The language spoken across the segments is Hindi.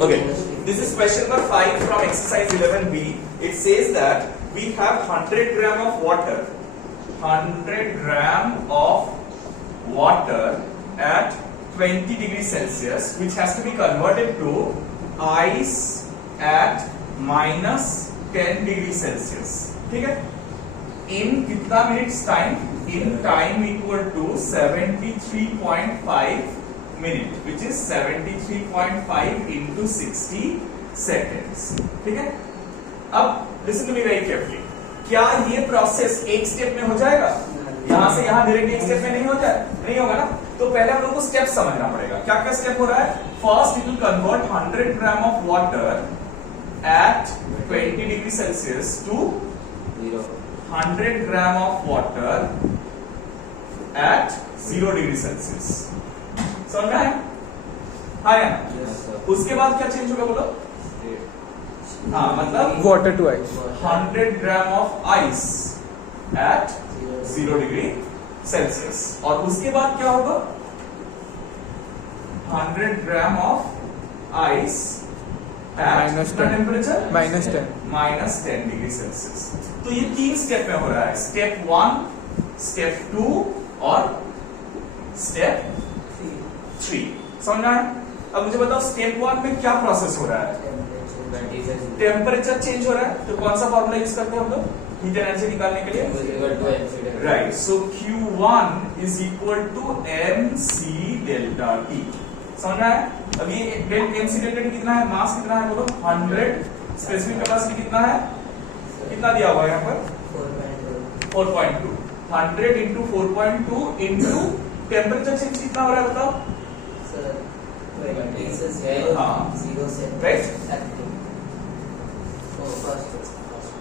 Okay, this is question number 5 from exercise 11b. It says that we have 100 gram of water, 100 gram of water at 20 degrees Celsius, which has to be converted to ice at minus 10 degrees Celsius. ठीक है? In कितना minutes time? In time equal to 73.5 minute, which is 73.5 into 60 seconds. ठीक है? अब listen to me very carefully. क्या ये प्रोसेस एक स्टेप में हो जाएगा? यहां से यहां डायरेक्ट एक स्टेप में नहीं हो जाए, नहीं होगा ना? तो पहले हम लोग को स्टेप समझना पड़ेगा. क्या क्या स्टेप हो रहा है? First it will convert 100 gram of water at 20 degrees Celsius to 100 gram of water at 0 degrees Celsius. समझ में आया? हाँ या? उसके बाद क्या चेंज होगा बोलो? हाँ मतलब water to ice. 100 gram of ice at 0 degree Celsius. और उसके बाद क्या होगा? 100 gram of ice at temperature minus 10 degree Celsius. तो ये 3 स्टेप में हो रहा है. स्टेप 1, स्टेप 2 और स्टेप 3. समझ में आया? अब मुझे बताओ स्टेप 1 में क्या प्रोसेस हो रहा है? टेम्परेचर चेंज हो रहा है. तो कौन सा फॉर्मूला यूज करते हैं हम लोग हीट एनर्जी निकालने के लिए? Right. So Q1 is equal to mc delta T. समझ में आया? अब ये mc डेल्टा T कितना है? मास कितना है बोलो? 100. स्पेसिफिक कैपेसिटी कितना है? कितना दिया हुआ है यहाँ पर? 4.2. 100 इंटू 4.2 इंटू टेम्परेचर चेंज कितना हो रहा है बताओ?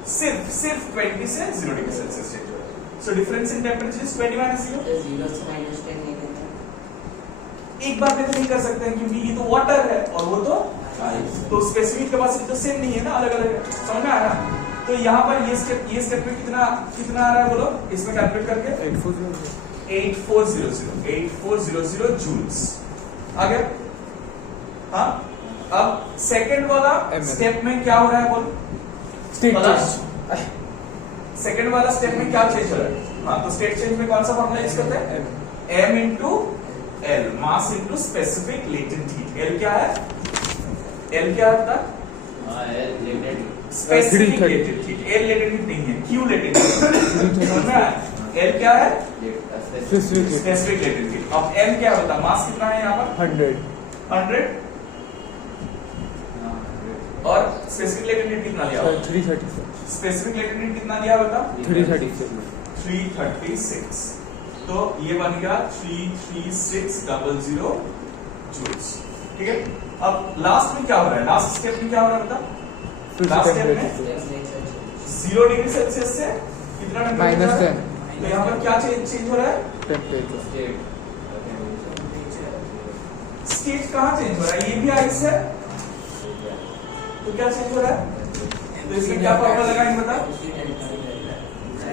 सिर्फ 20 से 0 डिग्री सेल्सियस चेंज हो रहा है. So difference in temperature is 20 minus 0. एक बार में तो नहीं कर सकते हैं क्योंकि ये तो वाटर है और वो तो स्पेसिफिक कैपेसिटी तो सेम नहीं है ना, अलग अलग है. समझ में आया? तो यहाँ पर ये स्टेप में कितना आ रहा है बोलो? इसमें कैलकुलेट करके 8400 जूल्स आ गया. हाँ, अब सेकंड वाला स्टेप में क्या हो रहा है बोलो? सेकंड वाला स्टेप में क्या चेंज हो रहा है? हाँ, तो स्टेट चेंज में कौन सा फॉर्मूला यूज करते हैं? m into L, mass into specific latent heat. L क्या है? L क्या होता है? Specific latent heat. L latent heat नहीं है, Q लेटेंट हीट. L क्या है? Specific latent heat. अब M क्या होता है? मास कितना है यहाँ पर? 100 और स्पेसिफिक लेटेंट हीट कितना लिया? 336. स्पेसिफिक लेटेंट हीट कितना लिया होता? 336. तो ये बन गया 33600 जूल्स. ठीक है? अब लास्ट में क्या हो रहा है? लास्ट स्टेप में क्या हो रहा है बता? लास्ट स्टेप में 0 डिग्री सेल्सियस से कितना minus 10. तो यहाँ पर क्या चेंज हो रहा है? टेम्परेचर. स्टेट कहाँ चेंज हो रहा है? ये भी आइस है तो क्या चेंज हो रहा है? तो इसमें क्या फॉर्मूला लगाएंगे बता?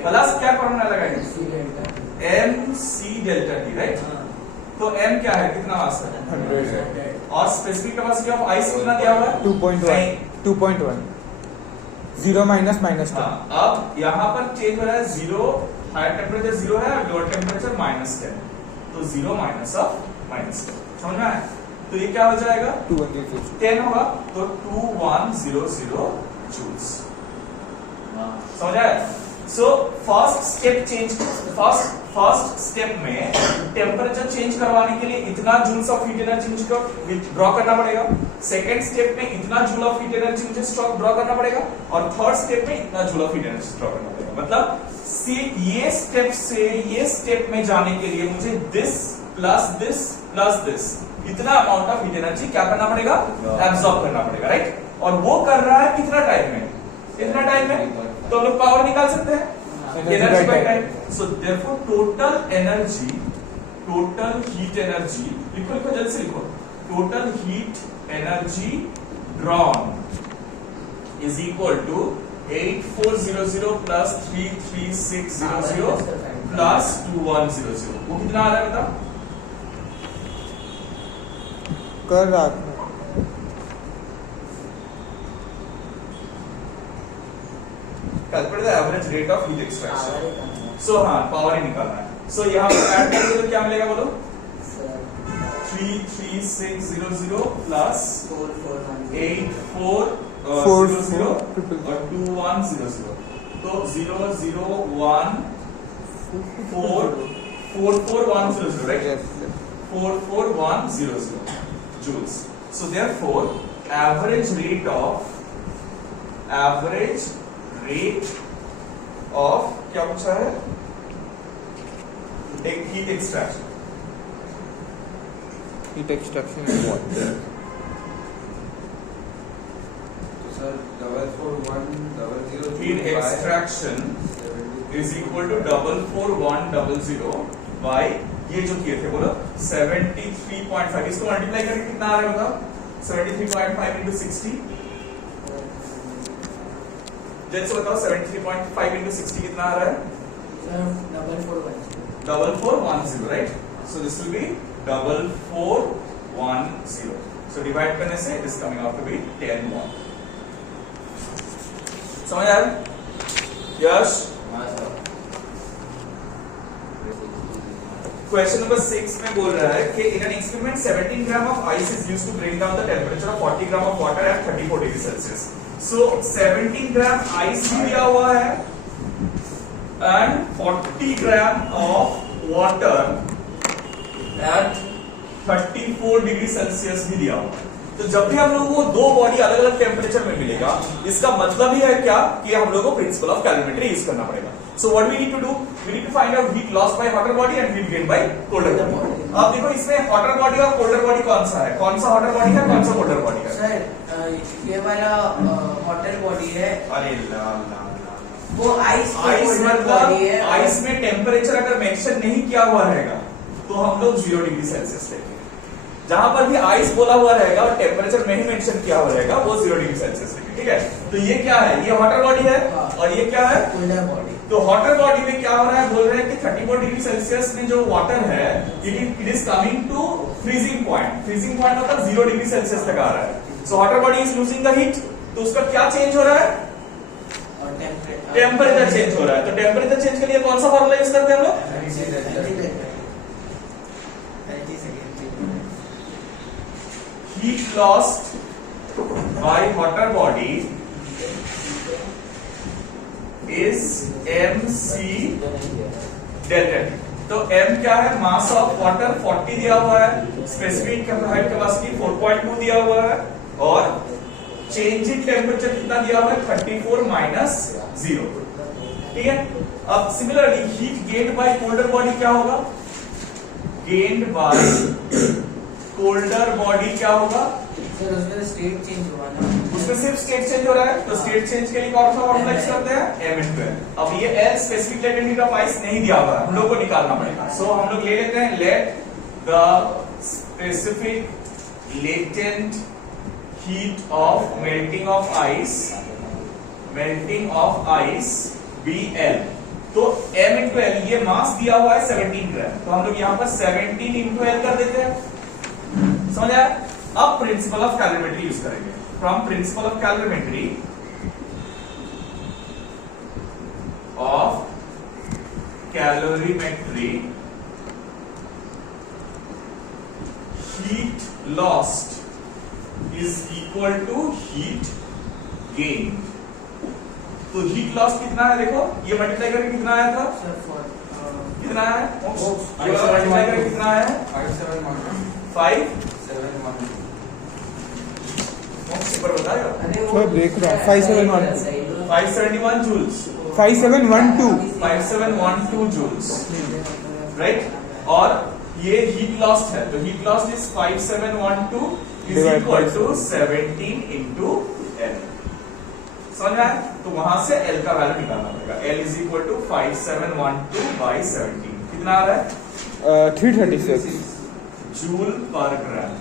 प्लस क्या फॉर्मूला लगाएंगे? mc delta T, right? तो m क्या है? कितना मास है? 100. और स्पेसिफिक कैपेसिटी ऑफ आइस कितना दिया हुआ है? 2.1. 0 minus 10. हाँ, अब यहाँ पर चेंज हो रहा है. 0 हायर टेम्परेचर 0 है और लोअर टेम्परेचर -10. तो 0 माइनस ऑफ -10. समझ में आया? तो ये क्या हो जाएगा? 10 होगा तो 2100 जूल्स. समझ आया? So first step change, first step में टेम्परेचर चेंज करवाने के लिए इतना जूल्स ऑफ हीट एनर्जी मुझको ड्रॉ करना पड़ेगा. सेकेंड स्टेप में इतना जूल ऑफ हीट एनर्जी मुझे ड्रॉ करना पड़ेगा और थर्ड स्टेप में इतना joule of heat energy draw करना पड़ेगा. मतलब ये स्टेप से ये स्टेप में जाने के लिए मुझे दिस प्लस दिस इतना अमाउंट ऑफ हीट एनर्जी क्या करना पड़ेगा? एब्सॉर्ब करना पड़ेगा, राइट? और वो कर रहा है कितना टाइम में? इतना टाइम में. तो हम लोग पावर निकाल सकते हैं energy by time. So therefore total heat energy लिखो जल्दी से लिखो. Total heat energy drawn is equal to 8400 plus 33600 plus 2100. वो कितना आ रहा है बताओ? कल रात में calculate the average rate of heat extraction. So हाँ पावर ही निकालना है। सो यहाँ पर ऐड करेंगे तो क्या मिलेगा बोलो? 33600 प्लस 8400 और 2100 तो 44100 right? Yes. 44100 joules. So therefore average rate of क्या पूछा है? एक heat extraction. Heat extraction is what? तो sir 44100 Heat extraction is equal to 44100 by ये जो किए थे बोलो 73.5 इसको मल्टीप्लाई करके कितना आ रहा है बताओ? 73.5 into 60 जल्दी से बताओ 73.5 into 60 कितना आ रहा है? 4410 right? So this will be 4410. So divide करने से it is coming out to be 10 watt. समझ आया? यश क्वेश्चन नंबर 6 में बोल रहा है कि in an experiment 17 gram of ice is used to bring down the temperature of 40 gram of water at 34 degree Celsius. So 17 gram ice भी दिया हुआ है and 40 gram of water at 34 degree Celsius भी दिया हुआ है। तो जब भी हम लोगों को दो बॉडी अलग अलग टेम्परेचर में मिलेगा इसका मतलब ही है क्या कि हम लोगों को प्रिंसिपल ऑफ कैलोरीमेट्री यूज करना पड़ेगा। So what we need to do, we need to find out heat loss by hotter body and heat gain by colder body. आप देखो इसमें हॉटर बॉडी और कोल्डर बॉडी कौन सा है? कौन सा हॉटर बॉडी है, कौन सा कोल्डर बॉडी है? सर ये वाला हॉटर बॉडी है, अरे ला वो आइस मतलब आइस में टेम्परेचर अगर मेंशन नहीं किया हुआ रहेगा तो हम लोग 0 डिग्री सेल्सियस लेंगे। जहां पर भी आइस बोला हुआ रहेगा और टेम्परेचर नहीं मेंशन किया हुआ रहेगा वो 0 डिग्री सेल्सियस लेंगे। ठीक है, तो ये क्या है? ये हॉटर बॉडी है और ये क्या है? Colder body. तो हॉटर बॉडी में क्या हो रहा है? बोल रहे हैं कि 34 डिग्री सेल्सियस में जो वाटर है it is coming to freezing point. Freezing point मतलब 0 डिग्री सेल्सियस तक आ रहा है। So hotter body is losing the heat, तो उसका क्या चेंज हो रहा है? टेम्परेचर चेंज हो रहा है। तो टेम्परेचर चेंज के लिए कौन सा फॉर्मूला यूज करते हैं हम लोग? Heat lost by water body is mc delta T। तो m क्या है? मास ऑफ वाटर 40 दिया हुआ है, स्पेसिफिक कैपेसिटी 4.2 दिया हुआ है और चेंज इन टेम्परेचर कितना दिया हुआ है? 34 माइनस 0। ठीक है, अब similarly heat gained by colder body क्या होगा? गेन्ड बाय कोल्डर बॉडी क्या होगा? सर उसमें स्टेट चेंज हुआ ना, उसमें सिर्फ स्टेट चेंज हो रहा है, तो स्टेट चेंज के लिए कौन सा फॉर्मूला यूज करते हैं? m into l। अब ये l specific latent heat of ice नहीं दिया हुआ है, हम लोग को निकालना पड़ेगा। सो हम लोग ले लेते हैं let the specific latent heat of melting of ice be l। तो m into l ये मास दिया हुआ है 17 ग्राम, तो हम लोग यहाँ पर 17 into l कर देते हैं। समझ आया? अब प्रिंसिपल ऑफ कैलोरीमेट्री यूज करेंगे। From principle of calorimetry heat lost is equal to heat gain. तो हीट लॉस कितना है? देखो ये मल्टीप्लाई करके कितना आया था? कितना है? ये वाला मल्टीप्लाई करके कितना आया है? 571 पर बताएगा? सर देख रहा हूँ 571 जूल्स 5712 जूल्स राइट। और ये हीट लॉस्ट है, तो heat lost is 5712 is equal to 17 into l। समझ में आया? तो वहां से l का वैल्यू निकालना पड़ेगा। l is equal to 5712 by 17 कितना आ रहा है? 336 जूल पर ग्राम।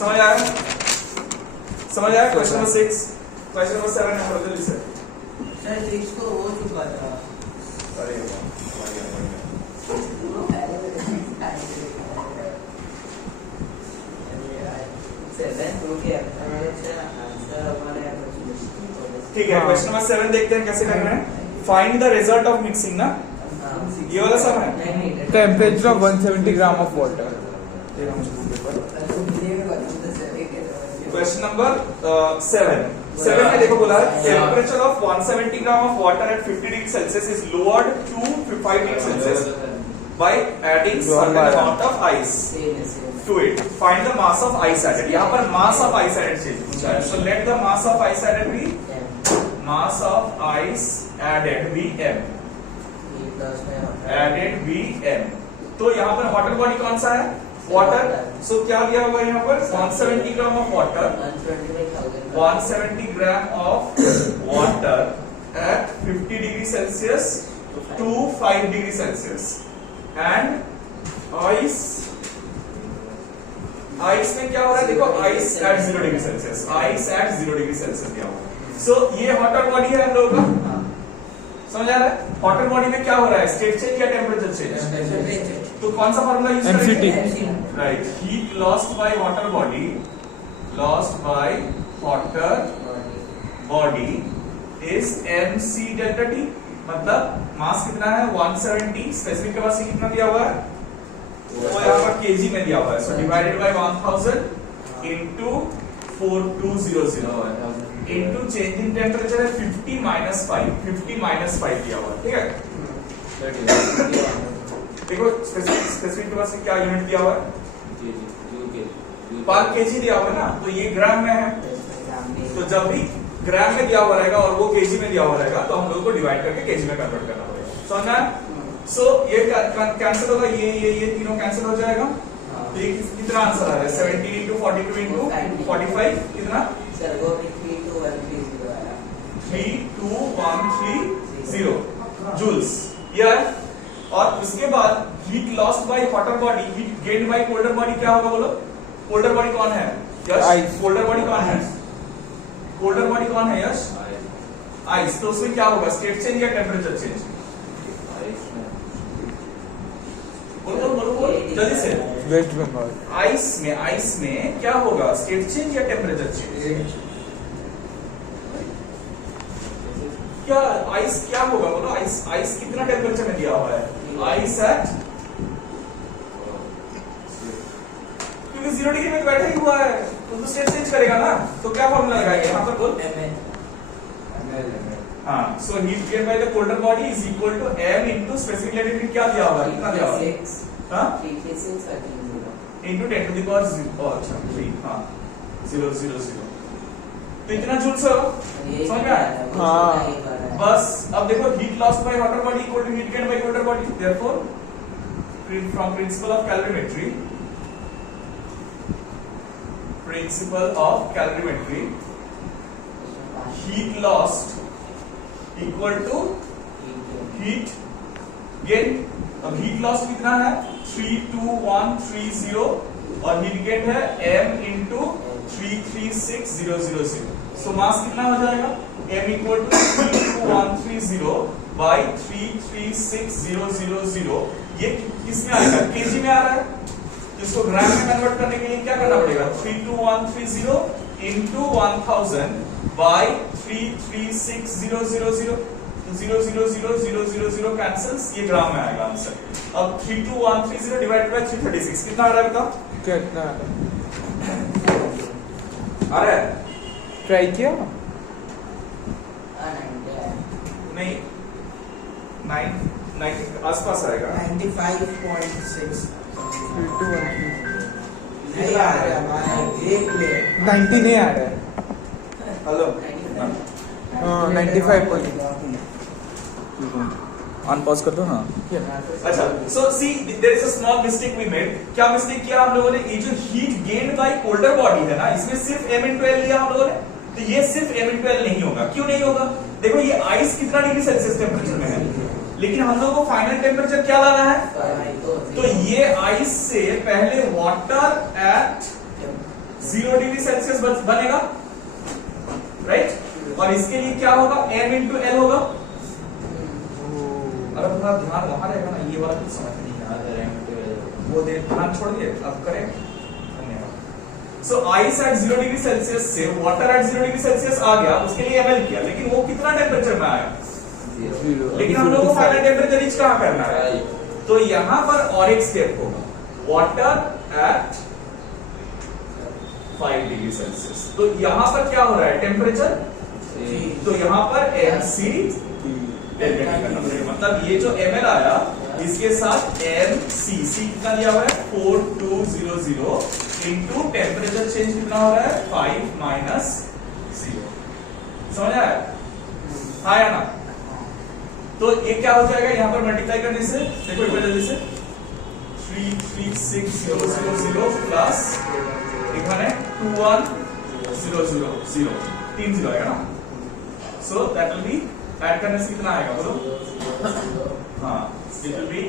समझ आया? समझ आया? Question number 6। क्वेश्चन नंबर 7 है जल्दी से। सर 6 को हो चुका था। अरे ठीक है, हाँ। क्वेश्चन नंबर 7 देखते हैं कैसे करना है। Find the result of mixing ना, ये वाला सब है। Temperature of 170 gram of water. Question number 7 में देखो बोला है temperature of 170 gram of water at 50 degree Celsius is lowered to 5 degree Celsius by adding certain amount of ice to it. Find the mass of ice added. यहाँ पर mass of ice added चीज पूछा है. So let the mass of ice added be mass of ice added be m. Added be m. तो यहाँ पर water body कौन सा है? Water. So क्या दिया होगा यहाँ पर? 170 ग्राम of water. 170 gram of water at 50 degree Celsius to 5 degree Celsius. And ice में क्या हो रहा है देखो, ice eight 0 degree Celsius, ice eight 0 degree Celsius दिया हुआ। सो ये वाटर बॉडी है हम लोगों का, समझ आ रहा है? वाटर बॉडी में क्या हो रहा है, स्टेट चेंज या टेम्परेचर चेंज? तो कौन सा फॉर्मूला यूज करेंगे? Right, heat lost by water body, lost by water body is mc delta t। मतलब मास कितना है 170, स्पेसिफिक कैपेसिटी कितना दिया हुआ है वो यहाँ पर केजी में दिया हुआ है। So divided by 1000 into 4200 into change in temperature है 50 माइनस 5 दिया हुआ है, ठीक है। देखो स्पेसिफिक कैपेसिटी क्या यूनिट दिया हुआ है, पर केजी दिया हुआ है ना, तो ये ग्राम में है। तो जब भी ग्राम में दिया हुआ रहेगा और वो केजी में दिया हुआ रहेगा तो हम लोगों को डिवाइड करके केजी में कन्वर्ट करना पड़ेगा, समझना है? सो ये कैंसिल होगा, ये तीनों कैंसिल हो जाएगा। तो ये कितना आंसर आ रहा है? 17 इंटू 42 इंटू 45 कितना? 32130 जूल्स। ये है। और उसके बाद heat lost by hotter body, heat gained by colder body क्या होगा बोलो? कोल्डर बॉडी कौन है यश? कोल्डर बॉडी कौन है? कोल्डर बॉडी कौन है यश? आइस। तो उसमें क्या होगा, स्टेट चेंज या टेम्परेचर चेंज? बोलो जल्दी से। वेस्ट बंगाल। आइस में क्या होगा, स्टेट चेंज या टेम्परेचर चेंज? क्या आइस क्या होगा बोलो? आइस कितना टेम्परेचर में दिया हुआ है? आइस एट, क्योंकि 0 डिग्री में बैठा ही हुआ है तो स्टेट चेंज करेगा ना। तो क्या फॉर्मूला लगाएंगे यहाँ पर बोल? हाँ, so heat gain by the colder body is equal to m into specific latitude क्या दिया हुआ है, कितना दिया हुआ है? हां, इनटू 10 टू द पावर 0। अच्छा 3, हां 000। तो इतना जूल्स हो, समझ में आया? हाँ। बस अब देखो, heat lost by water body equal to heat gain by colder body, therefore from principle of calorimetry, heat lost equal to heat gain। अब heat lost कितना है? 32130 और heat gain है m into 336000। सो मास कितना हो जाएगा? m equal to 32130 by 336000। ये किसमें आएगा? केजी में आ रहा है। इसको ग्राम में कन्वर्ट करने के लिए क्या करना पड़ेगा? 32130 into 1000 by 336000। तो 0000000 कैंसिल्स, ये ग्राम में आएगा आंसर। अब 32130 डिवाइडेड बाय 336 कितना आ रहा है बताओ? कितना आ रहा है? ट्राई किया? नहीं, 90 आसपास आएगा। 95.6 नहीं आ रहा है भाई, एक मिनट 90 नहीं आ रहा है। हेलो, 95 अनपॉज कर दो ना। अच्छा, so see there is a small mistake we made. क्या मिस्टेक किया हम लोगों ने? ये जो heat gained by colder body है ना, इसमें सिर्फ m into l लिया हम लोगों ने, तो ये सिर्फ m into l नहीं होगा। क्यों नहीं होगा? देखो ये आइस कितना डिग्री सेल्सियस टेम्परेचर में है, लेकिन हम लोगों को फाइनल टेम्परेचर क्या लाना है? तो ये आइस से पहले वाटर एट 0 डिग्री सेल्सियस बनेगा, राइट? और इसके लिए क्या होगा? m into l होगा। अगर थोड़ा ध्यान वहां रहेगा ना, ये वाला कुछ समझ नहीं आ रहा है, वो ध्यान छोड़ दिए, अब करें। धन्यवाद। सो आइस एट 0 डिग्री सेल्सियस से वाटर एट 0 डिग्री सेल्सियस आ गया, उसके लिए ml किया, लेकिन वो कितना टेम्परेचर में आया, लेकिन हम लोग को फाइनल टेम्परेचर रीच कहां करना है, तो यहां पर और एक स्टेप होगा, वाटर एट 5 डिग्री सेल्सियस। तो यहां पर क्या हो रहा है टेम्परेचर, तो यहां पर mc मतलब ये जो ml आया इसके साथ mc कितना दिया हुआ है 4200 इंटू टेम्परेचर चेंज कितना हो रहा है 5 माइनस 0। समझ आया, हाँ या ना। तो ये क्या हो जाएगा यहाँ पर मल्टीप्लाई करने से, देखो एक बार जल्दी से 336,000 प्लस এখানে 21,000 तीन जीरो आएगा ना, so that will be add करने से कितना आएगा बोलो, हाँ it will be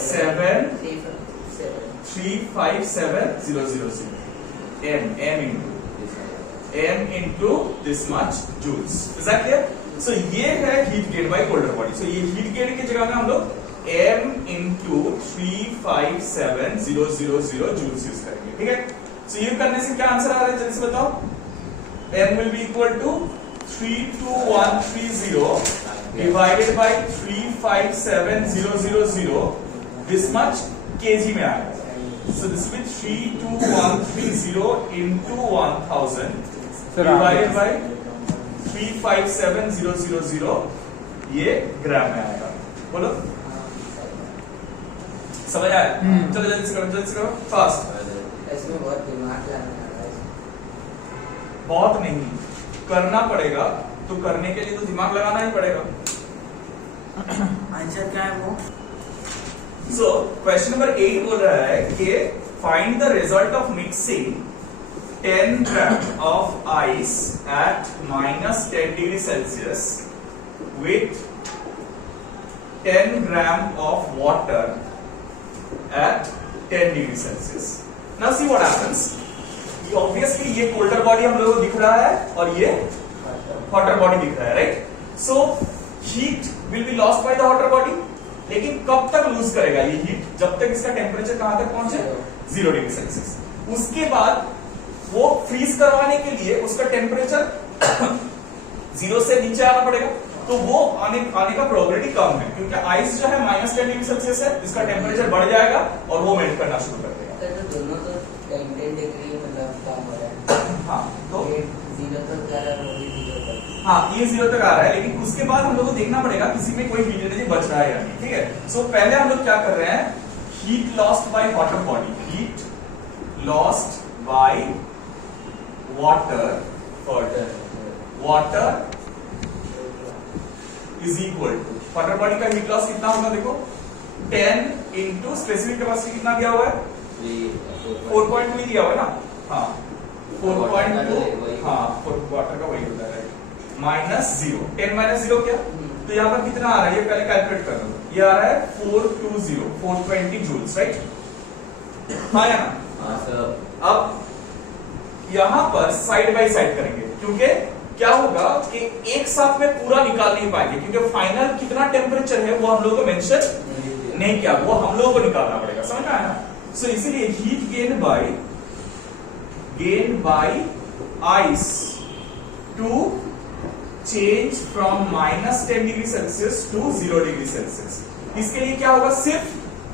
7,357,000 m into this much joules, is that clear? So ये है heat gain by colder body. So ये हीट गेन की जगह में हम लोग m into 357,000 joules यूज करेंगे, ठीक है। सो ये करने से क्या आंसर आ रहा है जल्दी से बताओ, m will be equal to 32130 divided by 357,000, this much kg में आएगा। So this will be 32130 into 1000 divided by 357,000, ये ग्राम में आएगा। बोलो समझ आया? चलो जल्दी से करो फास्ट। इसमें बहुत दिमाग लगाना है, बहुत नहीं करना पड़ेगा, तो करने के लिए तो दिमाग लगाना ही पड़ेगा। आंसर क्या है वो? सो क्वेश्चन नंबर 8 बोल रहा है कि find the result of mixing 10 gram of ice eight -10 degree Celsius with 10 gram of water eight 10 degree Celsius. Now see what happens, obviously ये कोल्डर बॉडी हम लोगों को दिख रहा है और ये हॉटर बॉडी दिख रहा है, right. So heat will be lost by the hotter body, लेकिन कब तक लूज करेगा ये हीट, जब तक इसका टेम्परेचर कहां तक पहुंचे 0 डिग्री सेल्सियस। उसके बाद वो फ्रीज करवाने के लिए उसका टेम्परेचर 0 से नीचे आना पड़ेगा, तो वो आने का प्रोबेबिलिटी कम है, क्योंकि आइस जो है -10 डिग्री सेल्सियस है, इसका टेम्परेचर बढ़ जाएगा और वो मेल्ट करना शुरू कर देगा। तो दोनों तो 10 डिग्री मतलब कम हो रहा है। हाँ तो 0 तक जा रहा है, वो भी 0 तक। हाँ ये 0 तक आ रहा है, लेकिन उसके बाद हम लोग को देखना पड़ेगा किसी में कोई हीट एनर्जी बच रहा है या नहीं, ठीक है। सो पहले हम लोग क्या कर रहे हैं, heat lost by hotter body, heat lost by water is equal to water body का हीट लॉस कितना होगा, देखो 10 इंटू स्पेसिफिक कैपेसिटी कितना दिया हुआ है 4.2 दिया हुआ है ना, हाँ 4.2, हाँ वाटर का वही होता है -0, 10 - 0 क्या, तो यहाँ पर कितना आ रहा है ये पहले कैलकुलेट कर लो, ये आ रहा है 420 जूल्स, राइट, हाँ या ना। अब यहां पर साइड बाय साइड करेंगे, क्योंकि क्या होगा कि एक साथ में पूरा निकाल नहीं पाएंगे, क्योंकि फाइनल कितना टेम्परेचर है वो हम लोगों को मेंशन नहीं किया, वो हम लोगों को निकालना पड़ेगा, समझ में आया ना। सो इसीलिए heat gain by ice to change from -10 degree Celsius to 0 degree Celsius. इसके लिए क्या होगा, सिर्फ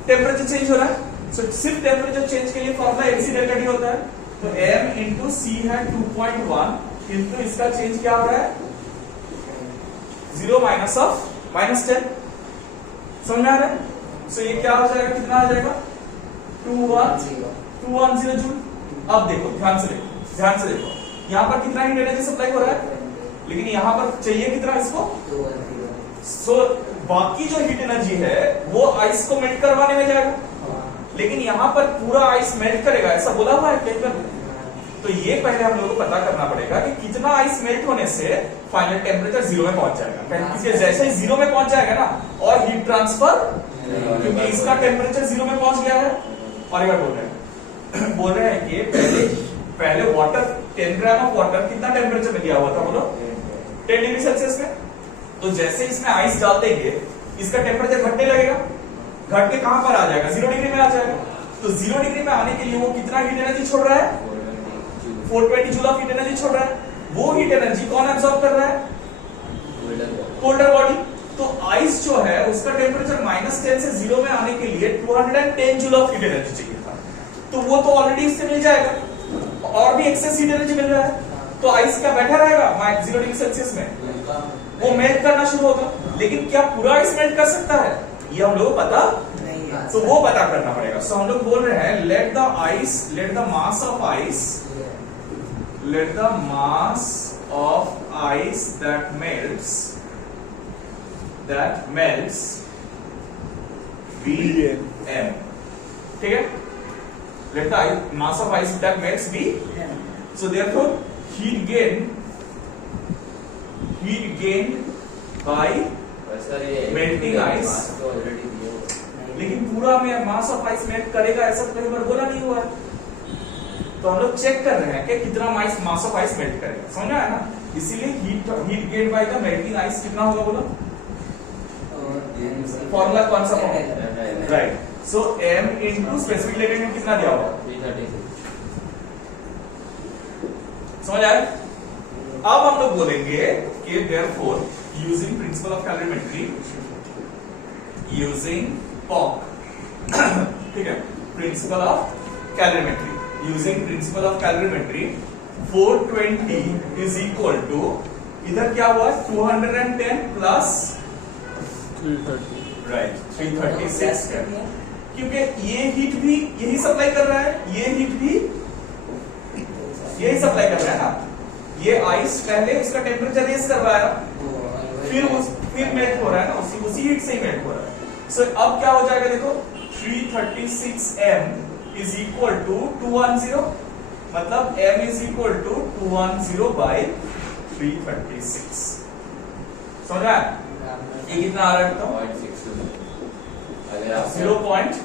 टेम्परेचर चेंज हो रहा है, सो सिर्फ टेम्परेचर चेंज के लिए फॉर्मूला mc डेल्टा टी होता है, तो m इंटू सी है 2.1 इंटू इसका चेंज क्या हो रहा है 0 माइनस ऑफ -10, समझ में आ रहा है। सो ये क्या हो जाएगा, कितना आ जाएगा 210 जूल। अब देखो ध्यान से देखो यहाँ पर कितना हीट एनर्जी सप्लाई हो रहा है, लेकिन यहाँ पर चाहिए कितना इसको, सो बाकी जो हीट एनर्जी है वो आइस को मेल्ट करवाने में जाएगा, लेकिन यहाँ पर पूरा आइस मेल्ट करेगा ऐसा बोला हुआ है पेपर में। तो ये पहले हम लोगों को पता करना पड़ेगा कि कितना आइस मेल्ट होने से फाइनल टेम्परेचर 0 में पहुंच जाएगा, क्योंकि जैसे ही 0 में पहुंच जाएगा ना और हीट ट्रांसफर, क्योंकि इसका टेम्परेचर 0 में पहुंच गया है। और एक बार बोल रहे हैं कि पहले वाटर 10 ग्राम ऑफ वाटर कितना टेम्परेचर में दिया हुआ था बोलो 10 डिग्री सेल्सियस में, तो जैसे इसमें आइस डाल देंगे इसका टेम्परेचर घटने लगेगा, घट के कहां पर आ जाएगा 0 डिग्री में आ जाएगा। तो 0 डिग्री में आने के लिए वो कितना हीट एनर्जी छोड़ रहा है 420 जूल ऑफ हीट एनर्जी छोड़ रहा है। वो हीट एनर्जी कौन एब्सॉर्ब कर रहा है? Colder body. तो आइस जो है उसका टेम्परेचर -10 से 0 में आने के लिए 210 जूल ऑफ हीट एनर्जी चाहिए था, तो वो तो ऑलरेडी इससे मिल जाएगा, और भी एक्सेस हीट एनर्जी मिल रहा है, तो आइस क्या बैठा रहेगा 0 डिग्री सेल्सियस में? वो मेल्ट करना शुरू होगा। लेकिन क्या पूरा आइस मेल्ट कर सकता है, ये हम लोग पता नहीं है। तो वो पता करना पड़ेगा। सो हम लोग बोल रहे हैं let the mass of ice that melts be m, ठीक है? Let the mass of ice that melts be so therefore heat gained by melting ice, लेकिन पूरा में मास ऑफ आइस मेल्ट करेगा ऐसा तो कहीं पर बोला नहीं हुआ है। तो हम लोग चेक कर रहे हैं कि कितना मास ऑफ आइस मेल्ट करेगा, समझ आया ना? इसीलिए heat gain by the melting ice कितना होगा बोलो? फॉर्मूला कौन सा फॉर्मूला? राइट, सो m इनटू स्पेसिफिक लेटेंट कितना दिया होगा? 336। समझ आया? अब हम लोग बोलेंगे कि therefore using principle of calorimetry, using POC, ठीक है, principle of calorimetry, using principle of calorimetry 420 is equal to, इधर क्या हुआ 210 प्लस 330, राइट 336 का, क्योंकि ये हीट भी यही सप्लाई कर रहा है, ये हीट भी यही सप्लाई कर रहा है ना। ये आइस पहले उसका टेम्परेचर रेज कर रहा है, फिर मेल्ट हो रहा है ना, उसी हीट से ही मेल्ट हो रहा है। सो अब क्या हो जाएगा देखो, 336m इज इक्वल टू 210, मतलब m is equal to 210 by 336। समझ रहा है? ये कितना आ रहा है बताओ? 0.6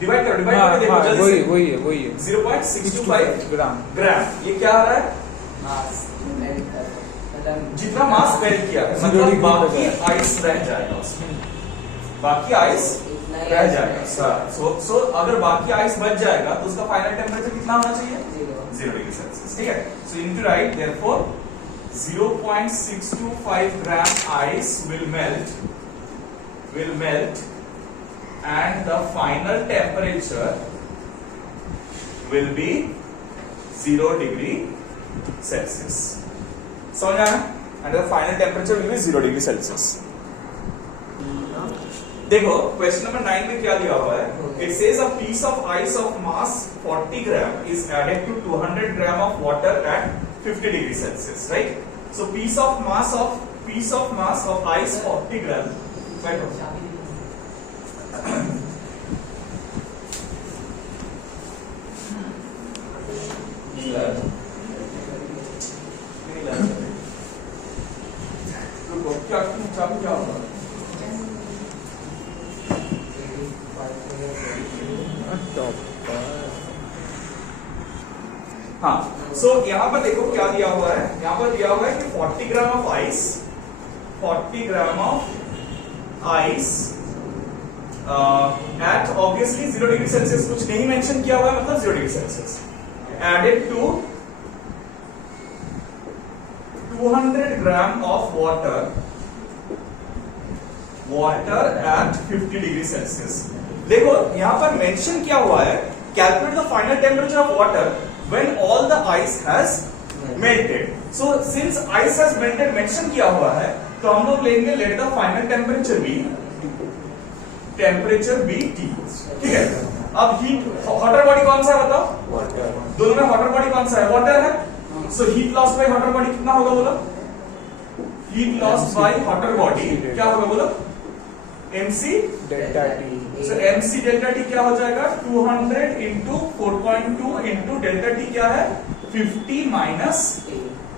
डिवाइड करो देखो जल्दी से। वही है 0.625 ग्राम। ये क्या आ रहा है? जितना मास मेल्ट किया है, मतलब बाकी आइस रह जाएगा उसमें, बाकी आइस रह जाएगा। सो अगर बाकी आइस बच जाएगा तो उसका फाइनल टेम्परेचर कितना होना चाहिए? 0 डिग्री सेल्सियस, ठीक है? So you need to write therefore 0.625 gram ice will melt and the final temperature will be 0 degree Celsius. समझ आया? And the final temperature will be 0 degree Celsius. देखो क्वेश्चन नंबर 9 में क्या दिया हुआ है? It says a piece of ice of mass 40 gram is added to 200 gram of water at 50 degree Celsius, right? So piece of mass of ice 40 gram. बैठो। क्या होगा? हाँ, सो यहाँ पर देखो क्या दिया हुआ है, यहाँ पर दिया हुआ है कि 40 gram of ice at obviously 0 degree Celsius, कुछ नहीं मेंशन किया हुआ है, मतलब 0 degree Celsius, added to 200 gram of water at 50 degree Celsius. देखो यहाँ पर मेंशन किया हुआ है calculate the final temperature of water when all the ice has melted. So since ice has melted mention किया हुआ है, तो हम लोग लेंगे let the final temperature be T, ठीक है? अब हीट हॉटर बॉडी कौन सा है बताओ? वाटर। दोनों में हॉटर बॉडी कौन सा है? वाटर है। So heat loss by hotter body कितना होगा बोलो? Heat loss by hotter body क्या होगा बोलो? MC delta T. So MC delta T क्या हो जाएगा? 200 इंटू 4.2 इंटू डेल्टा टी क्या है? 50 माइनस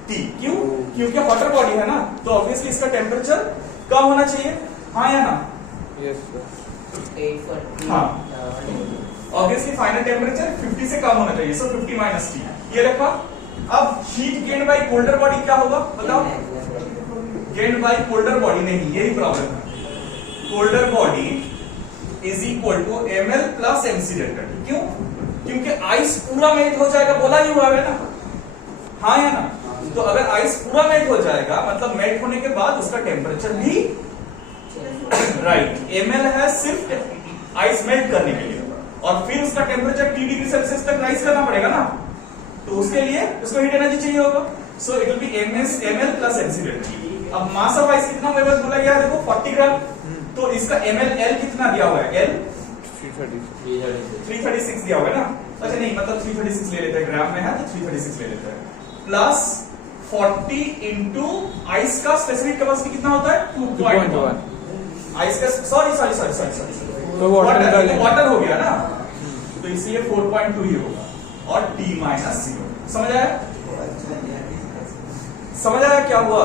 T। क्यों? क्योंकि वाटर बॉडी है ना, तो ऑब्वियसली इसका टेम्परेचर कम होना चाहिए, हाँ या ना? Yes sir. 840। हाँ, ऑब्वियसली फाइनल टेम्परेचर 50 से कम होना चाहिए, सो 50 माइनस T ये रखा। अब heat gain by colder body क्या होगा बताओ? गेन बाय कोल्डर बॉडी नहीं, यही प्रॉब्लम है। Colder body is equal to ml plus mc delta T. क्यों? क्योंकि आइस पूरा मेल्ट हो जाएगा, बोला ही हुआ है ना, हाँ या ना? तो अगर आइस पूरा मेल्ट हो जाएगा मतलब मेल्ट होने के बाद उसका टेम्परेचर भी राइट ml है सिर्फ आइस मेल्ट करने के लिए, और फिर उसका टेम्परेचर T डिग्री सेल्सियस तक राइज करना पड़ेगा ना, तो उसके लिए उसको हीट एनर्जी चाहिए होगा। So it will B ml plus mc delta T. अब मास ऑफ आइस कितना मेरे पास बोला गया है, देखो 40 ग्राम, तो इसका ml L कितना दिया हुआ है, L 336 दिया हुआ है ना, अच्छा नहीं मतलब 336 ले लेते हैं, ग्राम में है तो 336 ले लेते हैं, प्लस 40 इंटू आइस का स्पेसिफिक कैपेसिटी कितना होता है 2.1 आइस का, सॉरी तो वाटर हो गया ना, तो इसलिए 4.2 ही होगा और T माइनस 0। समझ आया? समझ आया क्या हुआ?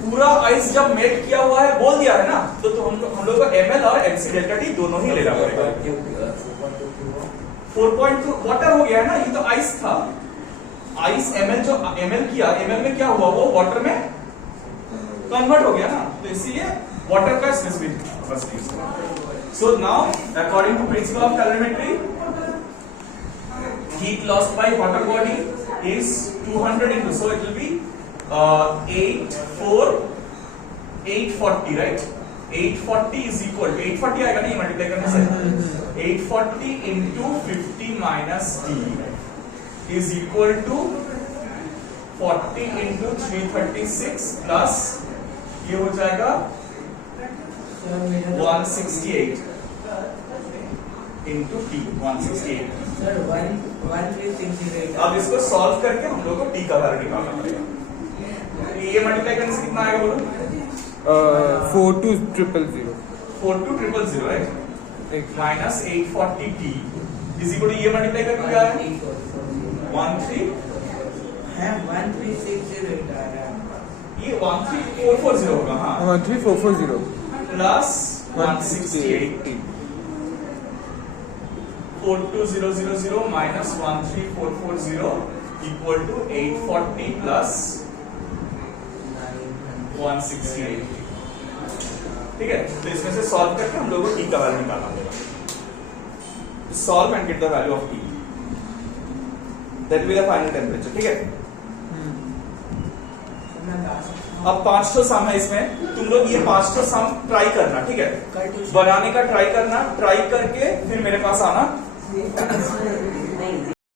पूरा आइस जब मेल्ट किया हुआ है बोल दिया है ना, तो हम लोग को ml और mc डेल्टा टी दोनों ही लेना पड़ेगा। 4.2 वाटर हो गया है ना, ये तो आइस था, आइस ml जो ml किया, ml में क्या हुआ, वो वाटर में कन्वर्ट हो गया ना, तो इसीलिए वाटर का specific. So now according to principle of calorimetry, heat lost by water body is 200 into, so it will be 840, right? 840 is equal to 840 आएगा नहीं मल्टीप्लाई करने से, 840 into 50 minus T is equal to 40 into 336 plus ये हो जाएगा 168 into T 168। सर 1368। अब इसको सॉल्व करके हम लोग को T का वैल्यू निकालना पड़ेगा। ये मल्टीप्लाई करने से कितना आएगा बोलो? 42000 42000 right, minus 840 T is equal to ये मल्टीप्लाई करके क्या है 13 है 1368 आ रहा है, ये 13440 होगा, हाँ 13440 plus 168 42000 minus 13440 equal to 840 plus 168। ठीक है, तो इसमें से सॉल्व करके हम लोगों को T का वैल्यू निकालना पड़ेगा। Solve and get the value of T, that will be the final temperature. ठीक है, अब 500 सम है इसमें, तुम लोग ये 500 सम ट्राई करना, ठीक है, बनाने का ट्राई करना, ट्राई करके फिर मेरे पास आना।